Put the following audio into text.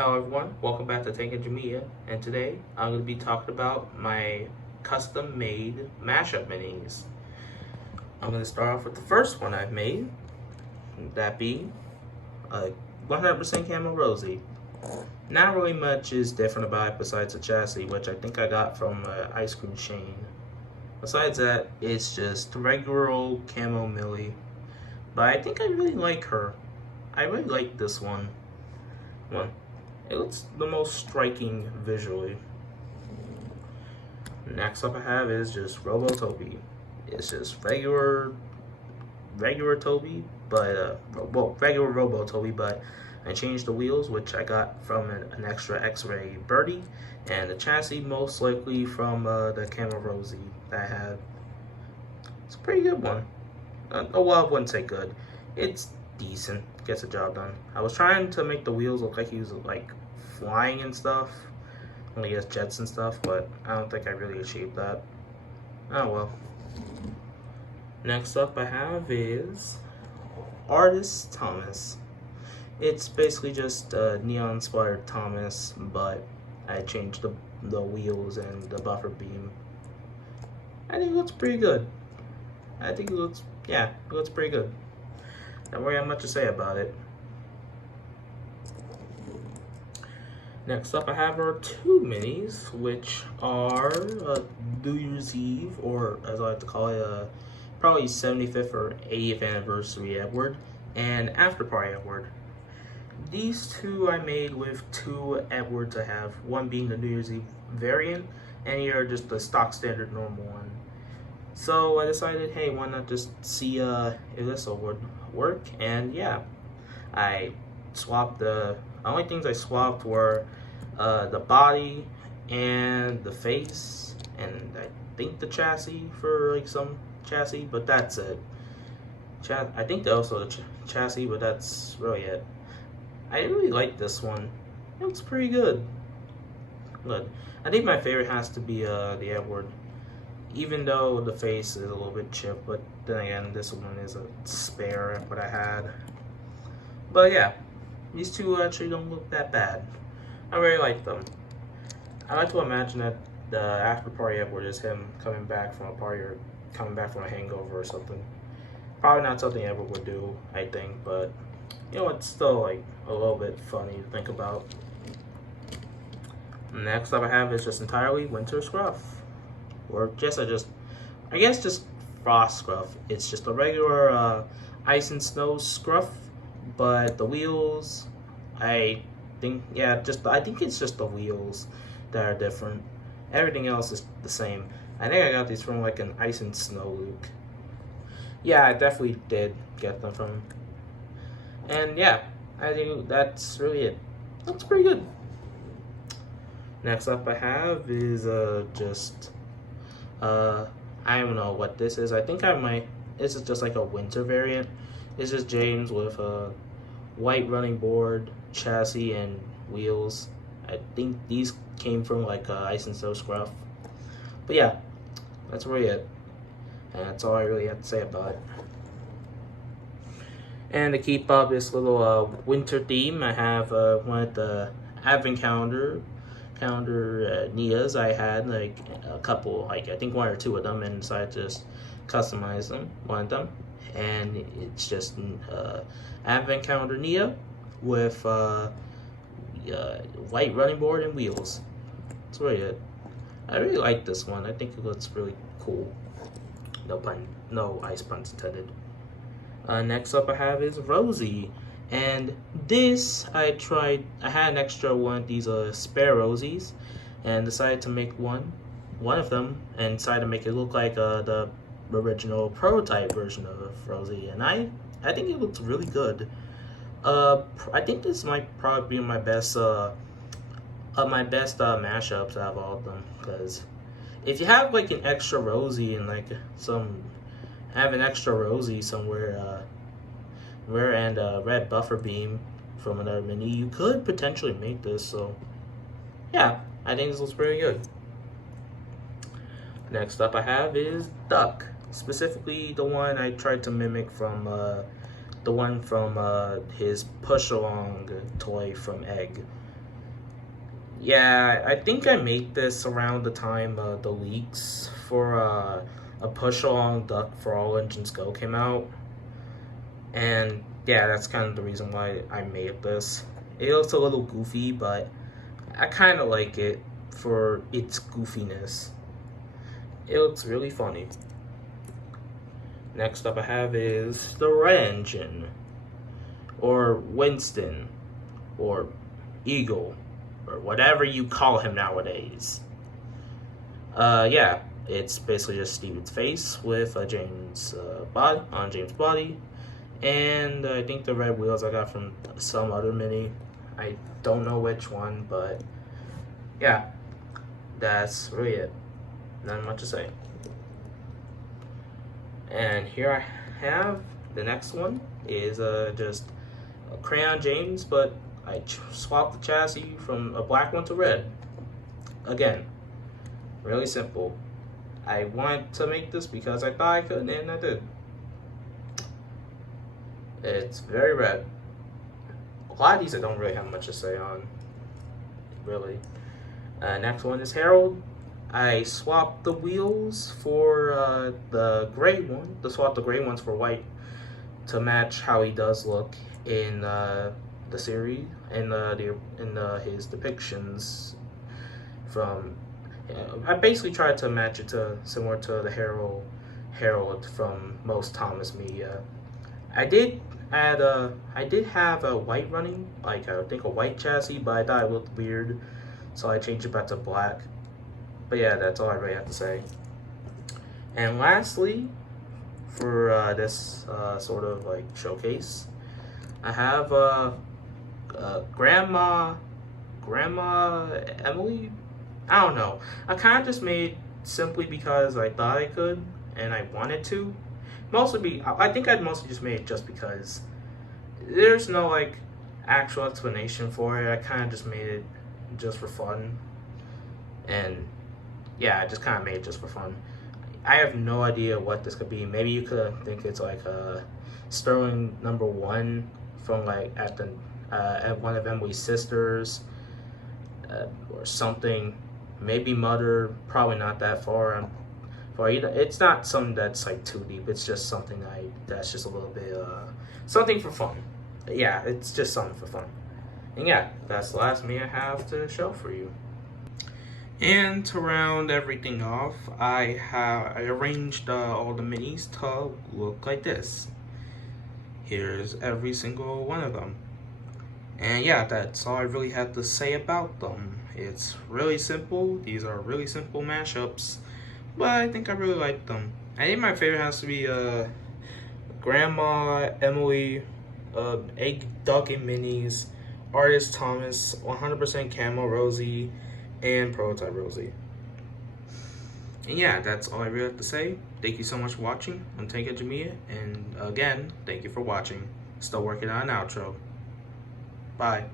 Hello everyone, welcome back to Tank and Jamia, and today I'm going to be talking about my custom made mashup minis. I'm going to start off with the first one I've made, that being a 100% Camo Rosie. Not really much is different about it besides the chassis, which I think I got from Ice Cream Shane. Besides that, it's just regular old Camo Millie, but I think I really like her. I really like this one. It looks the most striking visually. Next up I have is just Robo Toby. It's just regular Toby, but regular Robo Toby, but I changed the wheels, which I got from an extra X-Ray Birdie, and the chassis most likely from the Camo Rosie that I had. It's a pretty good one. Well, I wouldn't say good. It's decent. Gets the job done. I was trying to make the wheels look like he was like flying and stuff, when he has jets and stuff, but I don't think I really achieved that. Oh well. Next up I have is Artist Thomas. It's basically just a neon inspired Thomas, but I changed the wheels and the buffer beam. I think it looks pretty good. I think it looks pretty good. Don't really have much to say about it. Next up I have our two minis, which are New Year's Eve, or as I like to call it, probably 75th or 80th anniversary Edward, and After Party Edward. These two I made with two Edwards I have, one being the New Year's Eve variant, and here just the stock standard normal one. So I decided, hey, why not just see if this would work, and yeah, I swapped the only things I swapped were the body and the face, and I think the chassis for like some chassis, but that's it. I think also the chassis, but that's really it. I really like this one. It looks pretty good. Good. I think my favorite has to be the Edward. Even though the face is a little bit chipped, but then again, this one is a spare what I had. But yeah, these two actually don't look that bad. I really like them. I like to imagine that the After Party Edward is him coming back from a party or coming back from a hangover or something. Probably not something Edward would do, I think, but you know, it's still like a little bit funny to think about. Next up I have is just entirely Winter Scruff. Or I guess just Frost Scruff. It's just a regular Ice and Snow Scruff, but the wheels, I think it's just the wheels that are different. Everything else is the same. I think I got these from like an Ice and Snow Luke. Yeah, I definitely did get them from. And yeah, I think that's really it. Looks pretty good. Next up I have is I don't know what this is. I think this is just like a winter variant. It's just James with a white running board, chassis, and wheels. I think these came from like Ice and Snow Scruff. But yeah, that's really it. And that's all I really have to say about it. And to keep up this little winter theme, I have one of the advent calendar Nias. I had like a couple, like I think one or two of them, and decided to just customize them, one of them. And it's just advent calendar Nia with white running board and wheels. That's really it. I really like this one. I think it looks really cool. No ice puns intended. Next up I have is Rosie, and this I had an extra one of these spare Rosies, and decided to make one of them, and decided to make it look like the original prototype version of Rosie, and I think it looks really good. I think this might probably be my best mashups out of all of them, because if you have like an extra Rosie and like have an extra Rosie somewhere, and a red buffer beam from another mini, you could potentially make this. So yeah, I think this looks pretty good. Next up I have is Duck, specifically the one I tried to mimic from the one from his push along toy from Egg. Yeah, I think I made this around the time the leaks for a push along duck for All Engines Go came out, and yeah, that's kind of the reason why I made this. It looks a little goofy, but I kind of like it for its goofiness. It looks really funny. Next up I have is the Red Engine, or Winston, or Eagle, or whatever you call him nowadays. Yeah, it's basically just Steven's face with a James body on James' body, and I think the red wheels I got from some other mini. I don't know which one, but yeah, that's really it. Not much to say. And here I have the next one is just a Crayon James, but I swapped the chassis from a black one to red. Again, really simple. I wanted to make this because I thought I could, and I did. It's very red. A lot of these I don't really have much to say on, really. Next one is Harold. I swapped the wheels for the gray one. Swapped the gray ones for white to match how he does look in the series and his depictions from. I basically tried to match it to similar to the Harold from most Thomas media. I did have a white running, like I think a white chassis, but I thought it looked weird, so I changed it back to black. But yeah, that's all I really have to say. And lastly, for this sort of like showcase, I have Grandma Emily. I don't know. I kind of just made simply because I thought I could and I wanted to. I think I'd mostly just made it just because there's no like actual explanation for it. I kind of just made it just for fun, and yeah, I just kind of made it just for fun. I have no idea what this could be. Maybe you could think it's like a Sterling #1 from like at one of Emily's sisters or something. Maybe Mother. Probably not that far. It's not something that's like too deep. It's just something that's just a little bit something for fun. Yeah, it's just something for fun. And yeah, that's the last me I have to show for you. And to round everything off, I arranged all the minis to look like this. Here's every single one of them. And yeah, that's all I really have to say about them. It's really simple. These are really simple mashups, but I think I really like them. I think my favorite has to be Grandma Emily, Egg Duck and Minis, Artist Thomas, 100% Camo Rosie, and Prototype Rosie. And yeah, that's all I really have to say. Thank you so much for watching. I'm Tanka Jamia, and again, thank you for watching. Still working on an outro. Bye.